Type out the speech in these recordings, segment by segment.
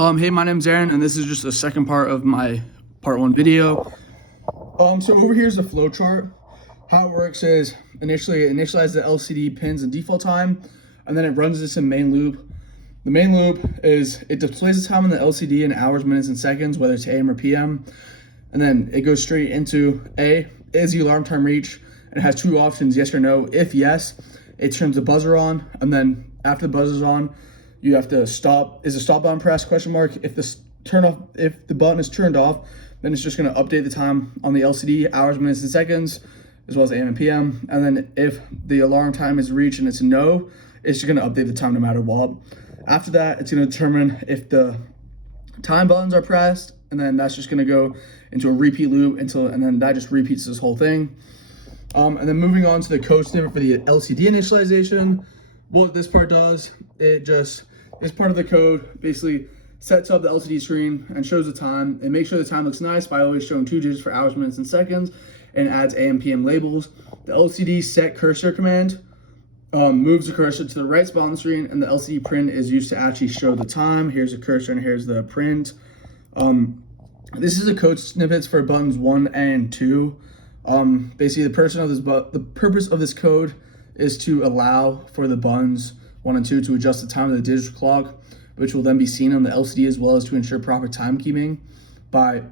Hey, my name's Aaron, and this is just the second part of my part one video. So over here is the flow chart. How it works is initially it initializes the LCD pins and default time, and then it runs this in main loop. The main loop is it displays the time on the LCD in hours, minutes, and seconds, whether it's AM or PM, and then it goes straight into A, is the alarm time reach, and it has two options, yes or no. If yes, it turns the buzzer on, and then after the buzzer's on, you have to stop. Is the stop button pressed? Question mark. If the button is turned off, then it's just going to update the time on the LCD, hours, minutes, and seconds, as well as AM and PM. And then if the alarm time is reached and it's no, it's just going to update the time no matter what. After that, it's going to determine if the time buttons are pressed, and then that's just going to go into a repeat loop and then that just repeats this whole thing. And then moving on to the code snippet for the LCD initialization, what this part does, this part of the code basically sets up the LCD screen and shows the time. It makes sure the time looks nice by always showing 2 digits for hours, minutes, and seconds, and adds AM, PM labels. The LCD set cursor command moves the cursor to the right spot on the screen, and the LCD print is used to actually show the time. Here's the cursor and here's the print. This is the code snippets for buttons 1 and 2. Basically, the purpose of this code is to allow for the buttons 1 and 2 to adjust the time of the digital clock, which will then be seen on the LCD, as well as to ensure proper timekeeping by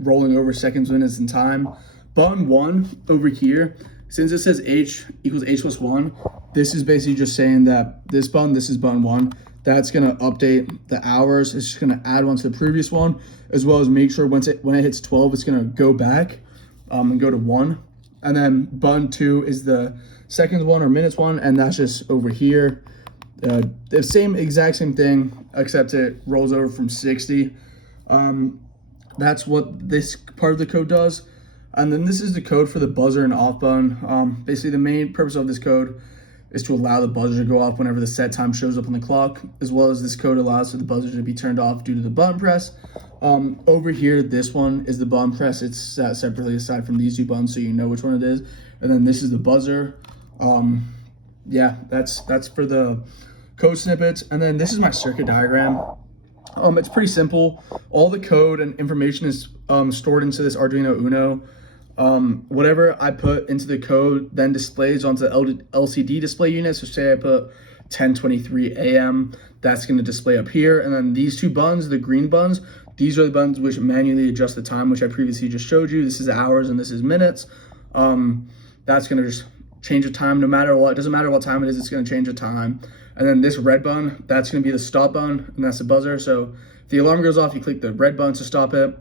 rolling over seconds, minutes, and time. Button 1 over here, since it says H equals H plus 1, this is basically just saying that this is button 1. That's going to update the hours. It's just going to add one to the previous one, as well as make sure when it hits 12, it's going to go back and go to 1. And then button 2 is the seconds one or minutes one, and that's just over here. The exact same thing, except it rolls over from 60. That's what this part of the code does. And then this is the code for the buzzer and off button. Basically, the main purpose of this code is to allow the buzzer to go off whenever the set time shows up on the clock, as well as this code allows for the buzzer to be turned off due to the button press. Over here, this one is the button press. It's set separately aside from these two buttons, so you know which one it is. And then this is the buzzer. Yeah, that's for the code snippets. And then this is my circuit diagram. It's pretty simple. All the code and information is stored into this Arduino Uno. Whatever I put into the code then displays onto the LCD display unit. So say I put 10:23 a.m., that's going to display up here. And then these two buttons, the green buttons, these are the buttons which manually adjust the time, which I previously just showed you. This is hours and this is minutes. That's going to just change the time no matter what. It doesn't matter what time it is, it's going to change the time. And then this red button, that's going to be the stop button, and that's the buzzer. So if the alarm goes off, you click the red button to stop it,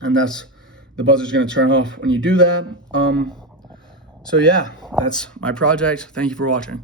and that's the buzzer's going to turn off when you do that. So yeah, that's my project. Thank you for watching.